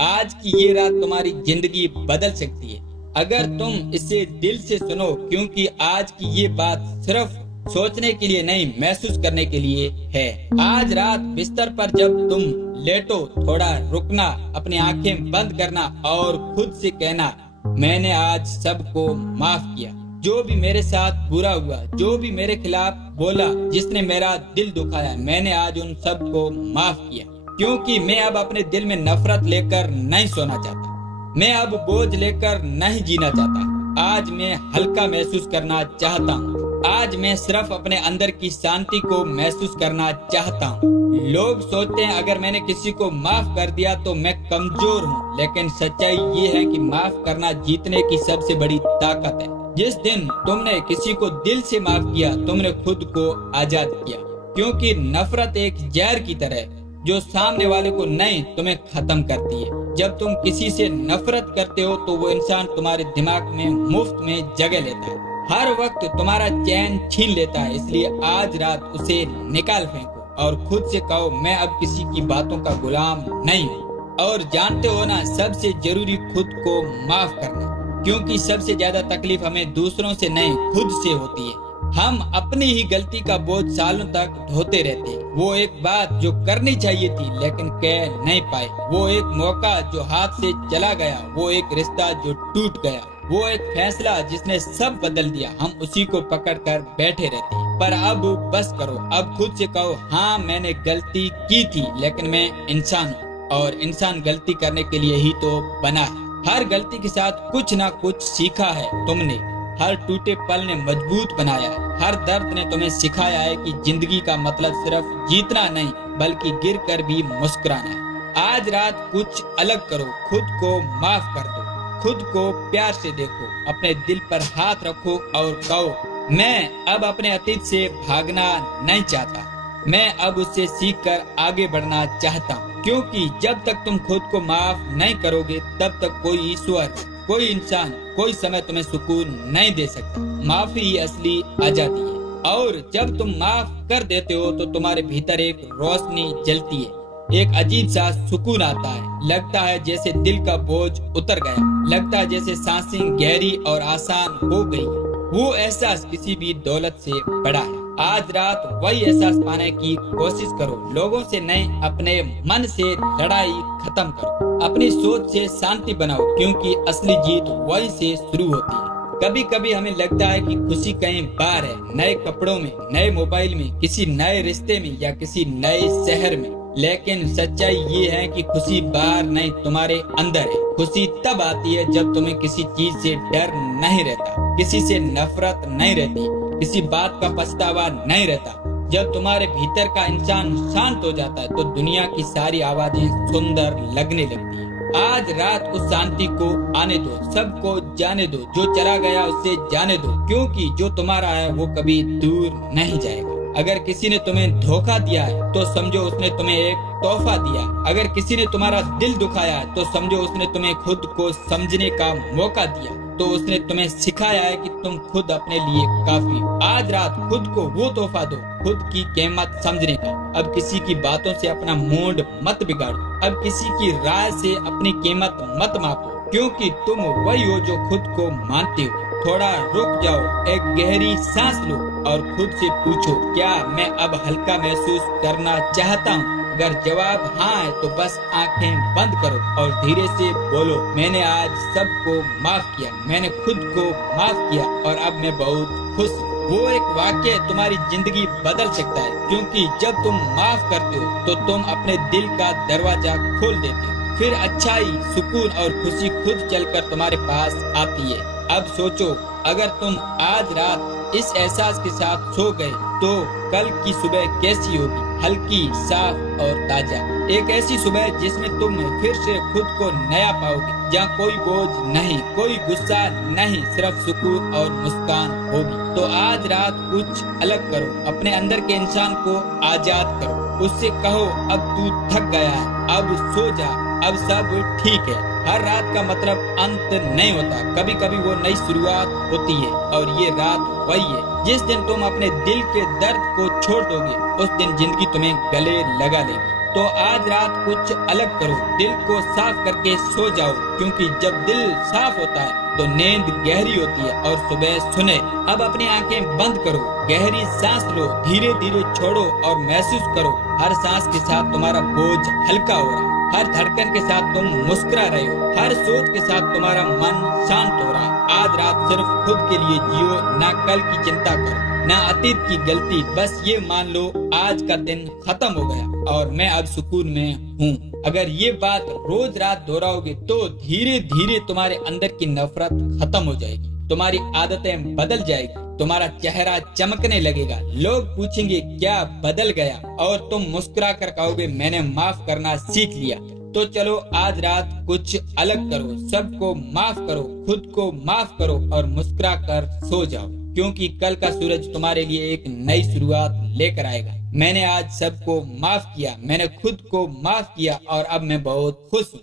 आज की ये रात तुम्हारी जिंदगी बदल सकती है अगर तुम इसे दिल से सुनो, क्योंकि आज की ये बात सिर्फ सोचने के लिए नहीं, महसूस करने के लिए है। आज रात बिस्तर पर जब तुम लेटो, थोड़ा रुकना, अपनी आंखें बंद करना और खुद से कहना, मैंने आज सबको माफ किया। जो भी मेरे साथ बुरा हुआ, जो भी मेरे खिलाफ बोला, जिसने मेरा दिल दुखाया, मैंने आज उन सबको माफ किया। क्योंकि मैं अब अपने दिल में नफरत लेकर नहीं सोना चाहता, मैं अब बोझ लेकर नहीं जीना चाहता। आज मैं हल्का महसूस करना चाहता हूँ। आज मैं सिर्फ अपने अंदर की शांति को महसूस करना चाहता हूँ। लोग सोचते हैं अगर मैंने किसी को माफ कर दिया तो मैं कमजोर हूँ, लेकिन सच्चाई ये है कि माफ करना जीतने की सबसे बड़ी ताकत है। जिस दिन तुमने किसी को दिल से माफ किया, तुमने खुद को आजाद किया। क्योंकि नफरत एक जहर की तरह है जो सामने वाले को नहीं, तुम्हें खत्म करती है। जब तुम किसी से नफरत करते हो तो वो इंसान तुम्हारे दिमाग में मुफ्त में जगह लेता है, हर वक्त तुम्हारा चैन छीन लेता है। इसलिए आज रात उसे निकाल फेंको और खुद से कहो, मैं अब किसी की बातों का गुलाम नहीं हूँ। और जानते हो ना, सबसे जरूरी खुद को माफ करना, क्योंकि सबसे ज्यादा तकलीफ हमें दूसरों से नहीं, खुद से होती है। हम अपनी ही गलती का बोझ सालों तक ढोते रहते हैं। वो एक बात जो करनी चाहिए थी लेकिन कह नहीं पाए, वो एक मौका जो हाथ से चला गया, वो एक रिश्ता जो टूट गया, वो एक फैसला जिसने सब बदल दिया, हम उसी को पकड़ कर बैठे रहते हैं। पर अब बस करो, अब खुद से कहो, हाँ मैंने गलती की थी, लेकिन मैं इंसान हूँ और इंसान गलती करने के लिए ही तो बना है। हर गलती के साथ कुछ ना कुछ सीखा है तुमने, हर टूटे पल ने मजबूत बनाया है, हर दर्द ने तुम्हें सिखाया है कि जिंदगी का मतलब सिर्फ जीतना नहीं, बल्कि गिर कर भी मुस्कुराना है। आज रात कुछ अलग करो, खुद को माफ कर दो, खुद को प्यार से देखो, अपने दिल पर हाथ रखो और कहो, मैं अब अपने अतीत से भागना नहीं चाहता, मैं अब उससे सीखकर आगे बढ़ना चाहता हूँ। क्योंकि जब तक तुम खुद को माफ नहीं करोगे, तब तक कोई ईश्वर, कोई इंसान, कोई समय तुम्हें सुकून नहीं दे सकता। माफी ही असली आजादी है। और जब तुम माफ कर देते हो तो तुम्हारे भीतर एक रोशनी जलती है, एक अजीब सा सुकून आता है। लगता है जैसे दिल का बोझ उतर गया, लगता है जैसे सांसें गहरी और आसान हो गई। वो एहसास किसी भी दौलत से बड़ा है। आज रात वही एहसास पाने की कोशिश करो। लोगों से नहीं, अपने मन से लड़ाई खत्म करो, अपनी सोच से शांति बनाओ, क्योंकि असली जीत वही से शुरू होती है। कभी कभी हमें लगता है कि खुशी कहीं बाहर है, नए कपड़ों में, नए मोबाइल में, किसी नए रिश्ते में या किसी नए शहर में, लेकिन सच्चाई ये है कि खुशी बाहर नहीं, तुम्हारे अंदर है। खुशी तब आती है जब तुम्हें किसी चीज से डर नहीं रहता, किसी से नफरत नहीं रहती, किसी बात का पछतावा नहीं रहता। जब तुम्हारे भीतर का इंसान शांत हो जाता है तो दुनिया की सारी आवाजें सुंदर लगने लगती है। आज रात उस शांति को आने दो, सबको जाने दो, जो चला गया उससे जाने दो, क्योंकि जो तुम्हारा है वो कभी दूर नहीं जाएगा। अगर किसी ने तुम्हें धोखा दिया है तो समझो उसने तुम्हें एक तोहफा दिया। अगर किसी ने तुम्हारा दिल दुखाया है तो समझो उसने तुम्हें खुद को समझने का मौका दिया, तो उसने तुम्हें सिखाया है कि तुम खुद अपने लिए काफी हो। आज रात खुद को वो तोहफा दो, खुद की कीमत समझने का। अब किसी की बातों से अपना मूड मत बिगाड़ो, अब किसी की राय से अपनी कीमत मत मापो, क्योंकि तुम वही हो जो खुद को मानते हो। थोड़ा रुक जाओ, एक गहरी सांस लो और खुद से पूछो, क्या मैं अब हल्का महसूस करना चाहता हूँ? अगर जवाब हाँ है तो बस आंखें बंद करो और धीरे से बोलो, मैंने आज सबको माफ किया, मैंने खुद को माफ किया और अब मैं बहुत खुश हूँ। वो एक वाक्य तुम्हारी जिंदगी बदल सकता है, क्योंकि जब तुम माफ करते हो तो तुम अपने दिल का दरवाजा खोल देते हो। फिर अच्छाई, सुकून और खुशी खुद चलकर तुम्हारे पास आती है। अब सोचो, अगर तुम आज रात इस एहसास के साथ सो गए तो कल की सुबह कैसी होगी? हल्की, साफ और ताजा। एक ऐसी सुबह जिसमें तुम फिर से खुद को नया पाओगे, जहाँ कोई बोझ नहीं, कोई गुस्सा नहीं, सिर्फ सुकून और मुस्कान होगी। तो आज रात कुछ अलग करो, अपने अंदर के इंसान को आजाद करो, उससे कहो, अब तू थक गया है, अब सो जा, अब सब ठीक है। हर रात का मतलब अंत नहीं होता, कभी कभी वो नई शुरुआत होती है। और ये रात वही है जिस दिन तुम अपने दिल के दर्द को छोड़ दोगे, उस दिन जिंदगी तुम्हें गले लगा लेगी। तो आज रात कुछ अलग करो, दिल को साफ करके सो जाओ, क्योंकि जब दिल साफ होता है तो नींद गहरी होती है और सुबह सुने। अब अपनी आंखें बंद करो, गहरी सांस लो, धीरे धीरे छोड़ो और महसूस करो हर सांस के साथ तुम्हारा बोझ हल्का हो रहा है, हर धड़कन के साथ तुम मुस्कुरा रहे हो, हर सोच के साथ तुम्हारा मन शांत हो रहा है। आज रात सिर्फ खुद के लिए जियो, ना कल की चिंता करो, ना अतीत की गलती। बस ये मान लो आज का दिन खत्म हो गया और मैं अब सुकून में हूँ। अगर ये बात रोज रात दोहराओगे तो धीरे धीरे तुम्हारे अंदर की नफरत खत्म हो जाएगी, तुम्हारी आदतें बदल जाएगी, तुम्हारा चेहरा चमकने लगेगा, लोग पूछेंगे क्या बदल गया, और तुम मुस्कुरा कर कहोगे मैंने माफ करना सीख लिया। तो चलो आज रात कुछ अलग करो, सबको माफ करो, खुद को माफ करो और मुस्कुरा कर सो जाओ, क्योंकि कल का सूरज तुम्हारे लिए एक नई शुरुआत लेकर आएगा। मैंने आज सबको माफ किया, मैंने खुद को माफ किया और अब मैं बहुत खुश हूँ।